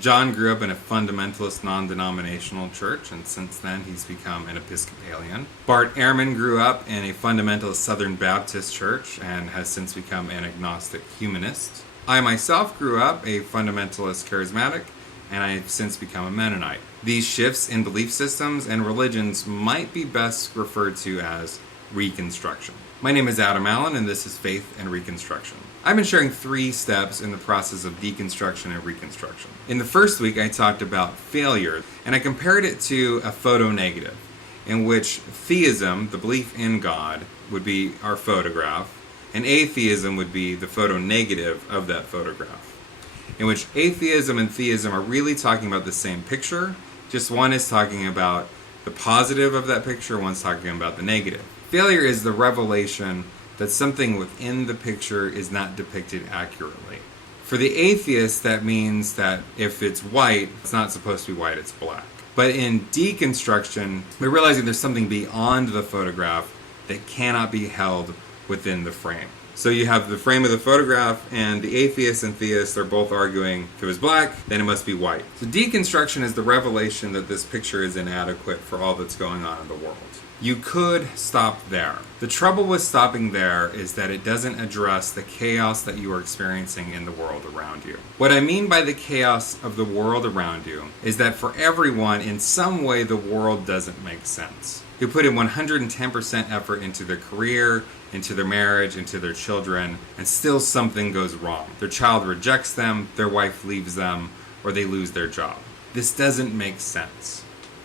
John grew up in a fundamentalist non-denominational church, and since then he's become an Episcopalian. Bart Ehrman grew up in a fundamentalist Southern Baptist church and has since become an agnostic humanist. I myself grew up a fundamentalist charismatic, and I've since become a Mennonite. These shifts in belief systems and religions might be best referred to as Reconstruction. My name is Adam Allen, and this is Faith and Reconstruction. I've been sharing 3 steps in the process of deconstruction and reconstruction. In the first week, I talked about failure, and I compared it to a photo negative, in which theism, the belief in God, would be our photograph, and atheism would be the photo negative of that photograph. In which atheism and theism are really talking about the same picture, just one is talking about the positive of that picture, one's talking about the negative. Failure is the revelation that something within the picture is not depicted accurately. For the atheist, that means that if it's white, it's not supposed to be white, it's black. But in deconstruction, we're realizing there's something beyond the photograph that cannot be held within the frame. So you have the frame of the photograph, and the atheist and theist are both arguing if it was black, then it must be white. So deconstruction is the revelation that this picture is inadequate for all that's going on in the world. You could stop there. The trouble with stopping there is that it doesn't address the chaos that you are experiencing in the world around you. What I mean by the chaos of the world around you is that for everyone, in some way, the world doesn't make sense. Who put in 110% effort into their career, into their marriage, into their children, and still something goes wrong. Their child rejects them, their wife leaves them, or they lose their job. This doesn't make sense.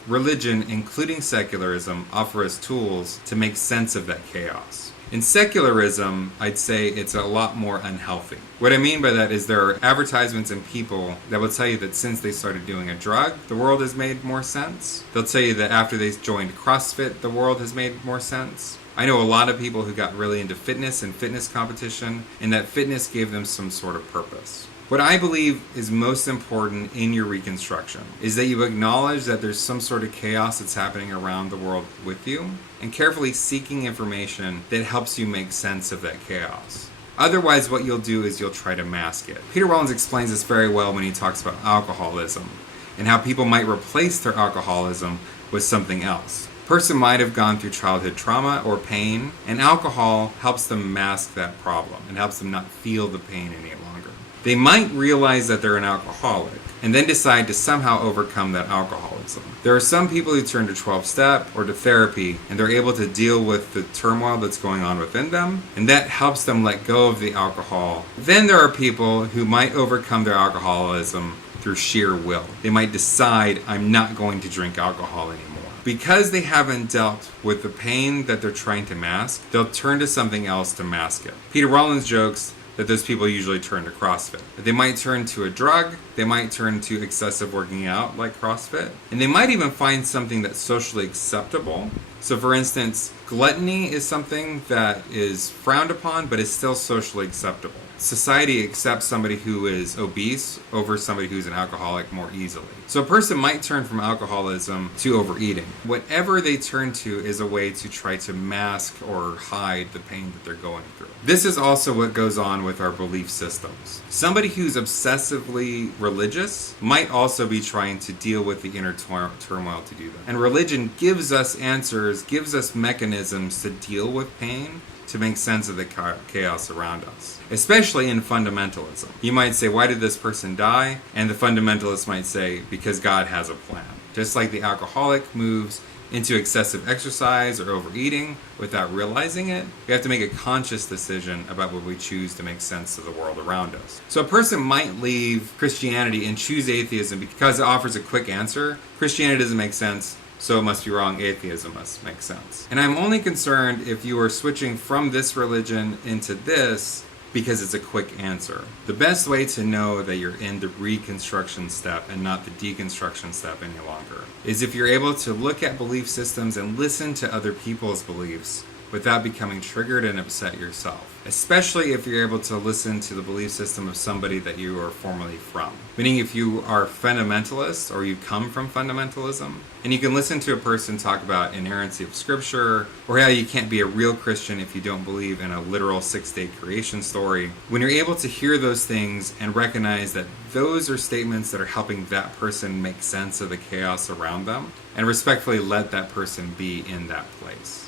Religion, including secularism, offer us tools to make sense of that chaos. In secularism, I'd say it's a lot more unhealthy. What I mean by that is there are advertisements and people that will tell you that since they started doing a drug, the world has made more sense. They'll tell you that after they joined CrossFit, the world has made more sense. I know a lot of people who got really into fitness and fitness competition, and that fitness gave them some sort of purpose. What I believe is most important in your reconstruction is that you acknowledge that there's some sort of chaos that's happening around the world with you, and carefully seeking information that helps you make sense of that chaos. Otherwise, what you'll do is you'll try to mask it. Peter Rollins explains this very well when he talks about alcoholism, and how people might replace their alcoholism with something else. A person might have gone through childhood trauma or pain, and alcohol helps them mask that problem and helps them not feel the pain any longer. They might realize that they're an alcoholic and then decide to somehow overcome that alcoholism. There are some people who turn to 12-step or to therapy, and they're able to deal with the turmoil that's going on within them, and that helps them let go of the alcohol. Then there are people who might overcome their alcoholism through sheer will. They might decide, I'm not going to drink alcohol anymore. Because they haven't dealt with the pain that they're trying to mask, they'll turn to something else to mask it. Peter Rollins jokes that those people usually turn to CrossFit. They might turn to a drug, they might turn to excessive working out like CrossFit, and they might even find something that's socially acceptable. So for instance, gluttony is something that is frowned upon, but is still socially acceptable. Society accepts somebody who is obese over somebody who's an alcoholic more easily. So a person might turn from alcoholism to overeating. Whatever they turn to is a way to try to mask or hide the pain that they're going through. This is also what goes on with our belief systems. Somebody who's obsessively religious might also be trying to deal with the inner turmoil to do that. And religion gives us answers, gives us mechanisms to deal with pain, to make sense of the chaos around us, especially in fundamentalism. You might say, why did this person die? And the fundamentalist might say, because God has a plan. Just like the alcoholic moves into excessive exercise or overeating without realizing it, we have to make a conscious decision about what we choose to make sense of the world around us. So a person might leave Christianity and choose atheism because it offers a quick answer. Christianity doesn't make sense, so it must be wrong, atheism must make sense. And I'm only concerned if you are switching from this religion into this because it's a quick answer. The best way to know that you're in the reconstruction step and not the deconstruction step any longer is if you're able to look at belief systems and listen to other people's beliefs without becoming triggered and upset yourself, especially if you're able to listen to the belief system of somebody that you are formerly from. Meaning if you are fundamentalist or you come from fundamentalism, and you can listen to a person talk about inerrancy of scripture, or how you can't be a real Christian if you don't believe in a literal 6-day creation story. When you're able to hear those things and recognize that those are statements that are helping that person make sense of the chaos around them, and respectfully let that person be in that place,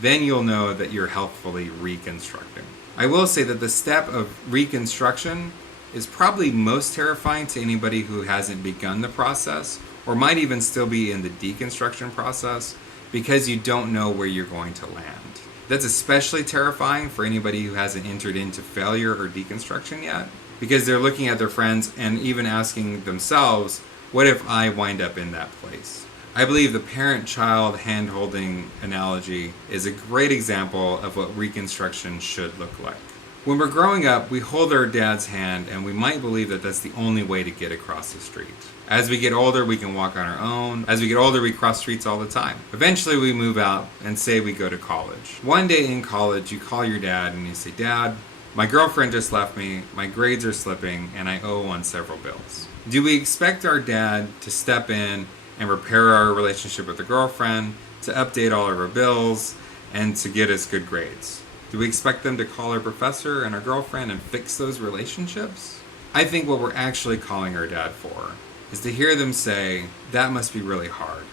then you'll know that you're healthfully reconstructing. I will say that the step of reconstruction is probably most terrifying to anybody who hasn't begun the process, or might even still be in the deconstruction process, because you don't know where you're going to land. That's especially terrifying for anybody who hasn't entered into failure or deconstruction yet, because they're looking at their friends and even asking themselves, what if I wind up in that place? I believe the parent-child hand-holding analogy is a great example of what reconstruction should look like. When we're growing up, we hold our dad's hand and we might believe that that's the only way to get across the street. As we get older, we can walk on our own. As we get older, we cross streets all the time. Eventually, we move out and say we go to college. One day in college, you call your dad and you say, "Dad, my girlfriend just left me, my grades are slipping, and I owe on several bills." Do we expect our dad to step in and repair our relationship with the girlfriend, to update all of our bills, and to get us good grades? Do we expect them to call our professor and our girlfriend and fix those relationships? I think what we're actually calling our dad for is to hear them say, "That must be really hard.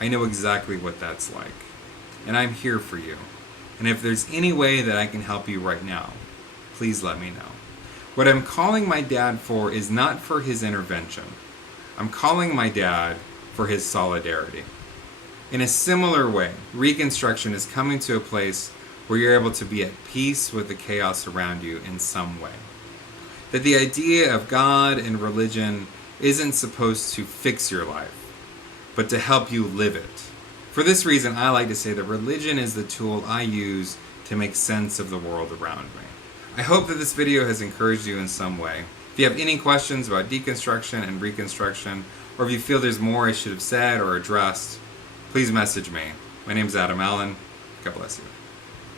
I know exactly what that's like. And I'm here for you. And if there's any way that I can help you right now, please let me know." What I'm calling my dad for is not for his intervention. I'm calling my dad for his solidarity. In a similar way, reconstruction is coming to a place where you're able to be at peace with the chaos around you in some way. That the idea of God and religion isn't supposed to fix your life, but to help you live it. For this reason, I like to say that religion is the tool I use to make sense of the world around me. I hope that this video has encouraged you in some way. If you have any questions about deconstruction and reconstruction, or if you feel there's more I should have said or addressed, please message me. My name is Adam Allen. God bless you.